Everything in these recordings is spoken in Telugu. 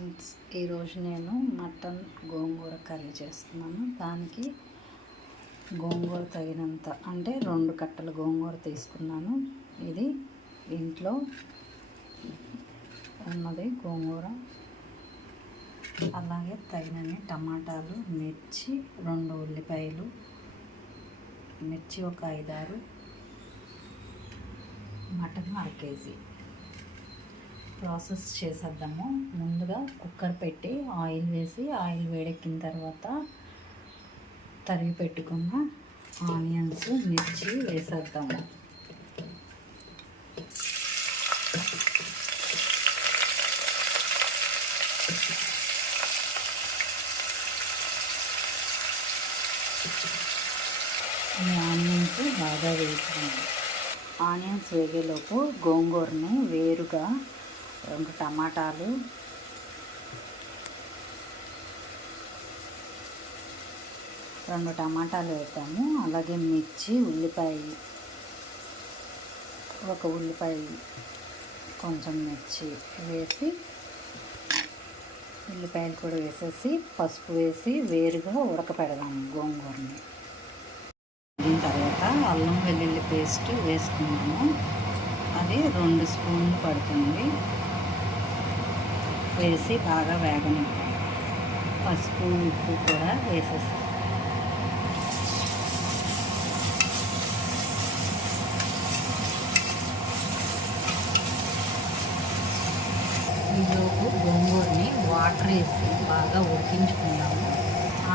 ఫ్రెండ్స్ ఈరోజు నేను మటన్ గోంగూర కర్రీ చేస్తున్నాను. దానికి గోంగూర తగినంత అంటే రెండు కట్టలు గోంగూర తీసుకున్నాను. ఇది ఇంట్లో ఉన్నది గోంగూర. అలాగే తగినన్ని టమాటాలు మిర్చి రెండు ఉల్లిపాయలు మిర్చి ఒక ఐదారు మటన్ అర కేజీ. ప్రాసెస్ చేసేద్దాము. ముందుగా కుక్కర్ పెట్టి ఆయిల్ వేసి ఆయిల్ వేడెక్కిన తర్వాత తరిగి పెట్టుకున్న ఆనియన్స్ మిర్చి వేసేద్దాము. ఆనియన్స్ బాగా వేసుకున్నాం ఆనియన్స్ వేగేలోపు గోంగూరని వేరుగా రెండు టమాటాలు. రెండు టమాటాలు వేద్దాము అలాగే మిర్చి ఉల్లిపాయ. ఒక ఉల్లిపాయ కొంచెం మిర్చి వేసి ఉల్లిపాయలు కూడా వేసేసి పసుపు వేసి వేరుగా ఉడకపెడదాము గోంగూరని. దీని తర్వాత అల్లం వెల్లుల్లి పేస్ట్ వేసుకున్నాము. అది రెండు స్పూన్లు పడుతుంది. వేసి బాగా వేగనివ్వాలి. పసుపు ఉప్పు కూడా వేసేస్తాం ఈలోపు గోంగూరని వాటర్ వేసి బాగా ఉడికించుకున్నాము.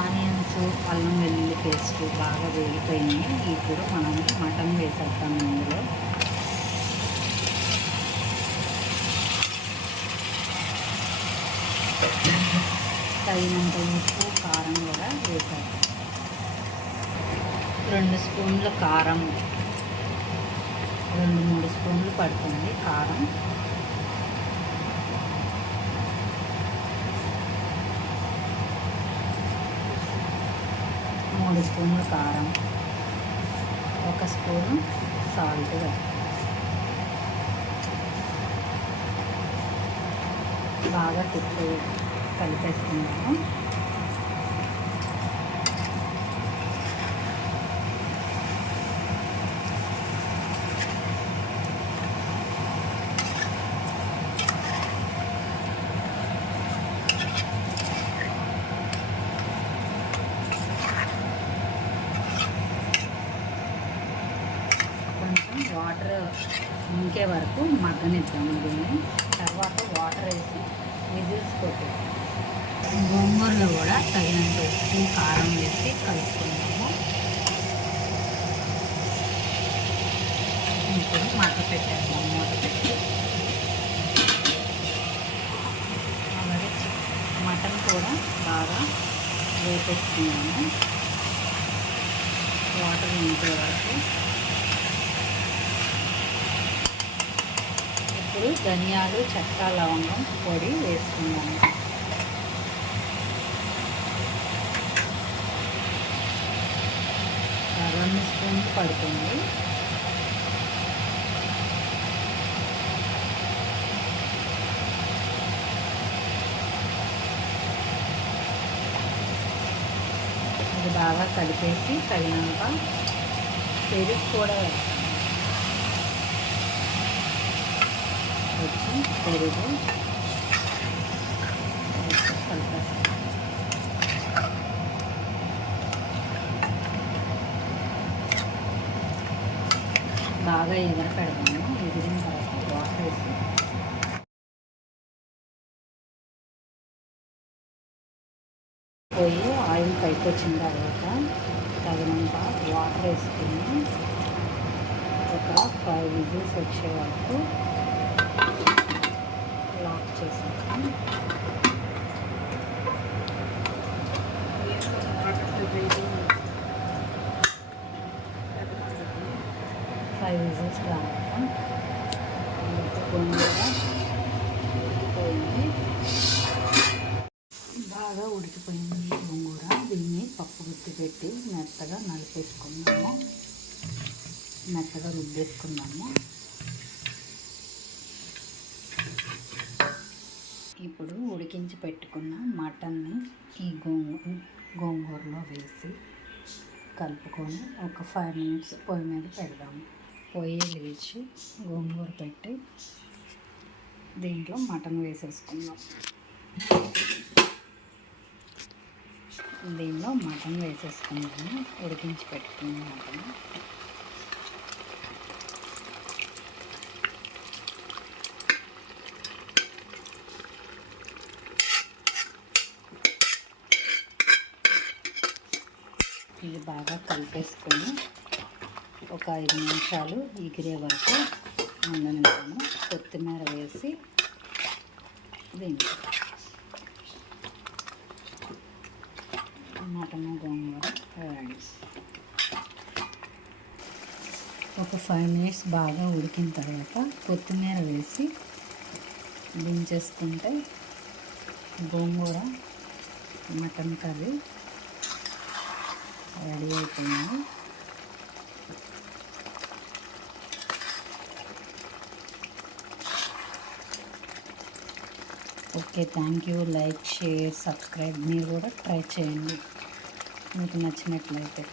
ఆనియన్స్ అల్లం వెల్లుల్లి పేస్ట్ బాగా వేగిపోయింది. ఇప్పుడు మనం మటన్ వేసేస్తాము ఇందులో. తగినంత ఉప్పు కారం కూడా వేసాను. రెండు స్పూన్ల కారం. రెండు మూడు స్పూన్లు పడుతుంది కారం. మూడు స్పూన్లు కారం. ఒక స్పూను సాల్ట్ బాగా తిప్పి కలిపేసుకున్నాము కొంచెం వాటర్ ఇంకే వరకు మగ్గనిద్దాము దీన్ని. తర్వాత వాటర్ వేసి విజిల్స్ కొట్టి గోంగూరలో కూడా తగినంత ఉప్పు కారం వేసి కలుపుకుందాము. ఇప్పుడు మట పెట్టేద్దాం మూత పెట్టి. అలాగే మటన్ కూడా బాగా వేపేస్తున్నాము వాటర్ ఇంకే వరకు ఇప్పుడు ధనియాలు చెక్క లవంగం పొడి వేసుకున్నాము రెండు స్పూన్లు పడుతుంది. ఇది బాగా కలిపేసి తగినంత పెరుగు కూడా వచ్చి పెరుగు. కలిపేస్తాం బాగా ఎగర పెడతాము ఎగిరిన తర్వాత వాటర్ వేసి పోయి ఆయిల్ పైకి వచ్చిన తర్వాత తగినంత వాటర్ వేసుకుని ఒక ఫైవ్ విజిల్స్ వచ్చే వరకు లాక్ చేసాక ఫైవ్ విజిల్స్ రాక ఉడికిపోయింది బాగా ఉడికిపోయింది గోంగూర. దీన్ని పప్పు గుత్తి పెట్టి మెత్తగా నలిపేసుకున్నాము. మెత్తగా రుబ్బేసుకున్నాము ఇప్పుడు ఉడికించి పెట్టుకున్న మటన్ని ఈ గోంగూర గోంగూరలో వేసి కలుపుకొని ఒక ఫైవ్ మినిట్స్ పొయ్యి మీద పెడదాము. పొయ్యి లేచి గోంగూర పెట్టి దీంట్లో మటన్ వేసేసుకుందాం. దీనిలో మటన్ వేసేసుకుందాము. ఉడికించి పెట్టుకున్న మటన్. ఇది బాగా కలిపేసుకొని ఒక ఐదు నిమిషాలు ఎగిరే వరకు ఉండనిస్తాము కొత్తిమీర వేసి దీంట్లో మటన్ గోంగూర రెడీ ఒక ఫైవ్ మినిట్స్ బాగా ఉడికిన తర్వాత కొత్తిమీర వేసి దించేసుకుంటే గోంగూర మటన్ కర్రీ రెడీ అయిపోయింది. Okay thank you. Like share subscribe మీరు కూడా ట్రై చేయండి. మీకు నచ్చినట్లయితే.